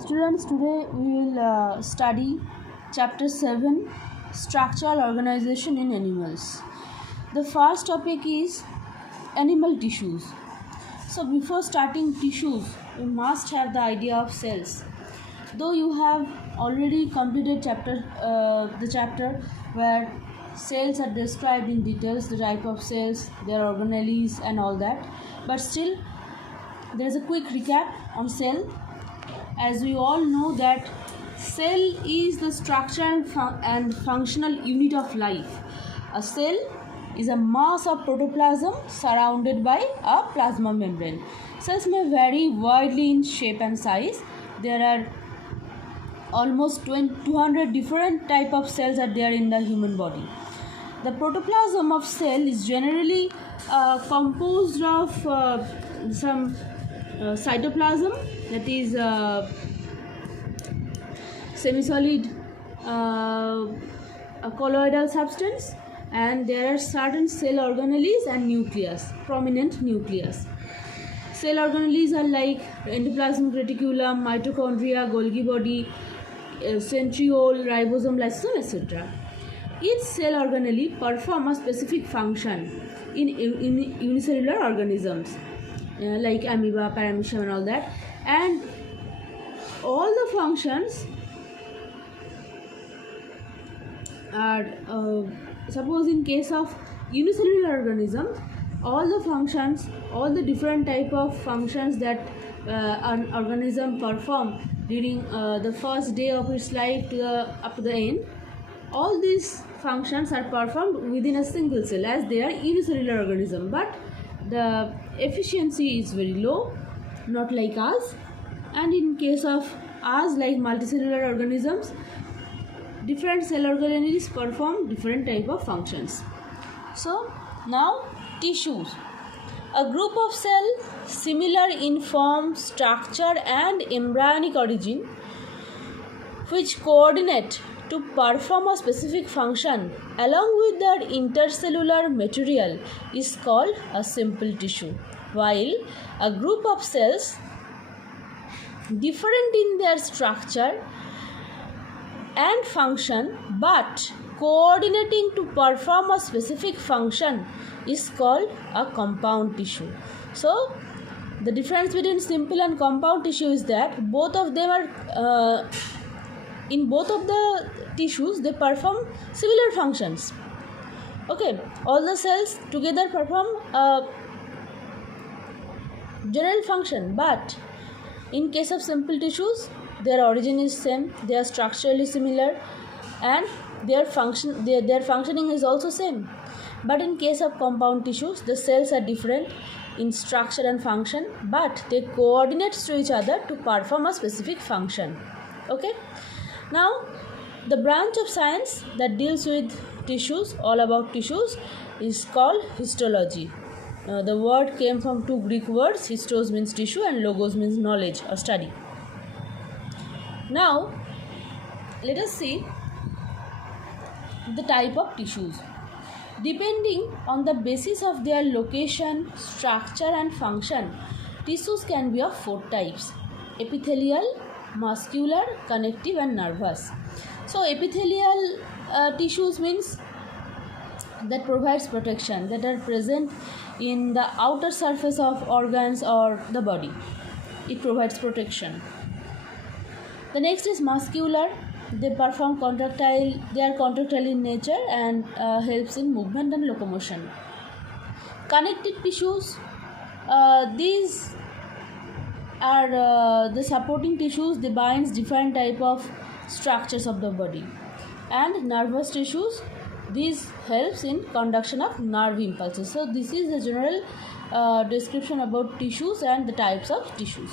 Students, today we will study chapter 7, structural organization in animals. The first topic is animal tissues. So before starting tissues, you must have the idea of cells. Though you have already completed the chapter where cells are described in details, the type of cells, their organelles and all that, but still there is a quick recap on cell. As we all know that cell is the structure and functional unit of life. A cell is a mass of protoplasm surrounded by a plasma membrane. Cells may vary widely in shape and size. There are almost 200 different type of cells are there in the human body. The protoplasm of cell is generally composed of some cytoplasm, that is semi-solid colloidal substance, and there are certain cell organelles and nucleus, prominent nucleus. Cell organelles are like endoplasmic reticulum, mitochondria, Golgi body, centriole, ribosome, lysosome, etc. Each cell organelle performs a specific function in unicellular organisms like amoeba, paramecium and all that, and all the functions are suppose in case of unicellular organisms, all the different type of functions that an organism perform during the first day of its life up to the end, all these functions are performed within a single cell as they are unicellular organism, but the efficiency is very low, not like us. And in case of us, like multicellular organisms, different cell organelles perform different type of functions. So now tissues, a group of cells similar in form, structure and embryonic origin, which coordinate to perform a specific function along with their intercellular material, is called a simple tissue, while a group of cells different in their structure and function but coordinating to perform a specific function is called a compound tissue. So the difference between simple and compound tissue is that both of them are in both of the tissues they perform similar functions. Okay, all the cells together perform a general function, but in case of simple tissues their origin is same, they are structurally similar, and their functioning is also same. But in case of compound tissues, the cells are different in structure and function, but they coordinate to each other to perform a specific function. Okay, now the branch of science that deals with tissues, all about tissues, is called histology. The word came from two Greek words. Histos means tissue and logos means knowledge or study. Now let us see the type of tissues. Depending on the basis of their location, structure and function, tissues can be of four types: epithelial, muscular, connective and nervous. So epithelial tissues means that provides protection, that are present in the outer surface of organs or the body. It provides protection. The next is muscular. They are contractile in nature and helps in movement and locomotion. Connective tissues, these are the supporting tissues. They binds different type of structures of the body. And nervous tissues, this helps in conduction of nerve impulses. So this is the general description about tissues and the types of tissues.